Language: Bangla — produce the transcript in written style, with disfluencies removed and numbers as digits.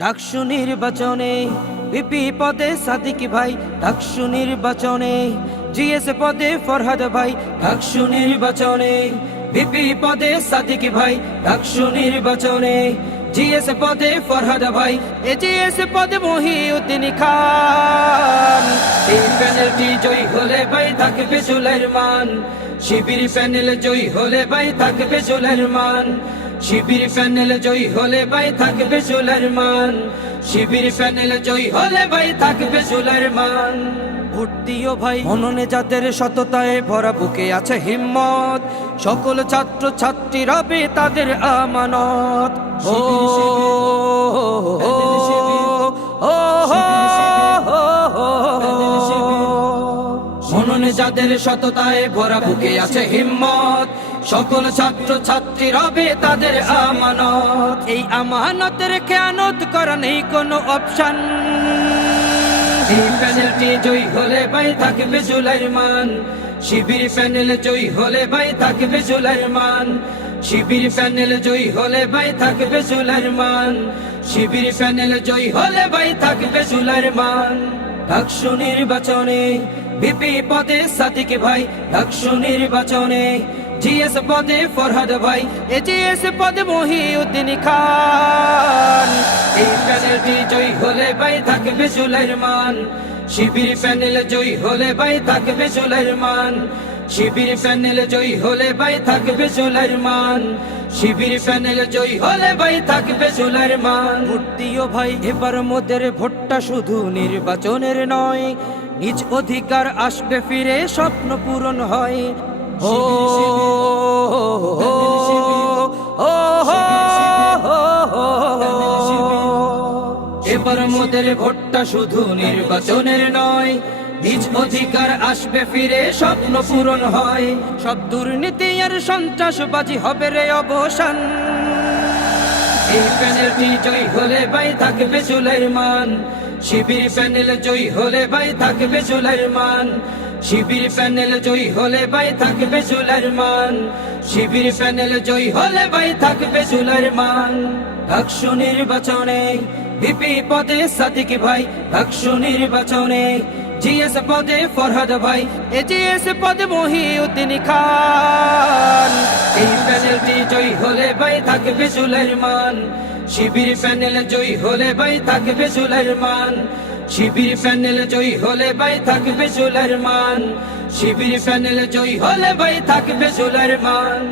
ডাকসু নির্বাচনে ভিপি পদে সাদিক ভাই, ডাকসু নির্বাচনে জিএস পদে ফরহাদ ভাই, ডাকসু নির্বাচনে ভিপি পদে সাদিক ভাই, ডাকসু নির্বাচনে জিএস পদে ফরহাদ ভাই, এজিএস পদে মহিউদ্দিন খান। এই প্যানেলটি জয়ী হলে ভাই থাকবে সুলাইমান, শিবির প্যানেল জয়ী হলে ভাই থাকবে সুলাইমান, শিবির প্যানেল জয়ী হলে ভাই থাকবে সুলাইমান, শিবির প্যানেল জয়ী হলে ভাই থাকবে সুলাইমান। ভোট দিও ভাই মননে যাদের সততায় ভরা, বুকে আছে হিম্মত, সকল ছাত্র ছাত্রী রবে তাদের আমানত। ও মননে যাদের সততায় ভরা, বুকে আছে হিম্মত, সকল ছাত্র ছাত্রী রবে তাদের আমানত। এই আমানতের খেয়ানত করা নেই কোনো অপশন। এই প্যানেলটি জয়ী হলে ভাই থাকবে সুলাইমান, শিবির প্যানেল জয়ী হলে ভাই থাকবে সুলাইমান, শিবির প্যানেল জয়ী হলে ভাই থাকবে সুলাইমান, শিবির প্যানেল জয়ী হলে ভাই থাকবে সুলাইমান। ডাকসু নির্বাচনে ভিপি পদে সাদিক ভাই, ডাকসু নির্বাচনে জিএস পদে ফরহাদ ভাই, এজিএস পদে মহিউদ্দিন খান। এই প্যানেলটি জয়ী হলে ভাই থাকবে সুলাইমান, শিবির প্যানেল জয়ী হলে ভাই থাকবে সুলাইমান, শিবির প্যানেল জয়ী হলে ভাই থাকবে সুলাইমান, শিবির প্যানেল জয়ী হলে ভাই থাকবে সুলাইমান। ভোট দিও ভাই এবার মোদের ভোটটা শুধু নির্বাচনের নয়, নিজ অধিকার আসবে ফিরে, স্বপ্ন পূরণ হয়। ও এবার মোদের ভোটটা শুধু নির্বাচনের নয়, নিজ অধিকার আসবে ফিরে, স্বপ্ন পূরণ হয়। সব দুর্নীতি আর সন্ত্রাসবাজি হবে রে অবসান। এই প্যানেলটি জয়ী হলে ভাই থাকবে সুলাইমান, শিবির প্যানেল জয়ী হলে ভাই থাকবে সুলাইমান, শিবির প্যানেল জয়ী হলে ভাই থাকবে সুলাইমান, শিবির প্যানেল জয়ী হলে ভাই থাকবে সুলাইমান। ডাকসু নির্বাচনে ভিপি পদে সাদিক ভাই, ডাকসু নির্বাচনে জিএস পদে ফরহাদ ভাই, এজিএস পদে মহিউদ্দিন খান। এই প্যানেলটি জয়ী হলে ভাই থাকবে সুলাইমান, শিবির প্যানেল জয়ী হলে ভাই থাকবে সুলাইমান, শিবির প্যানেল জয়ী হলে ভাই থাকবে সুলাইমান, শিবির প্যানেল জয়ী হলে ভাই থাকবে সুলাইমান।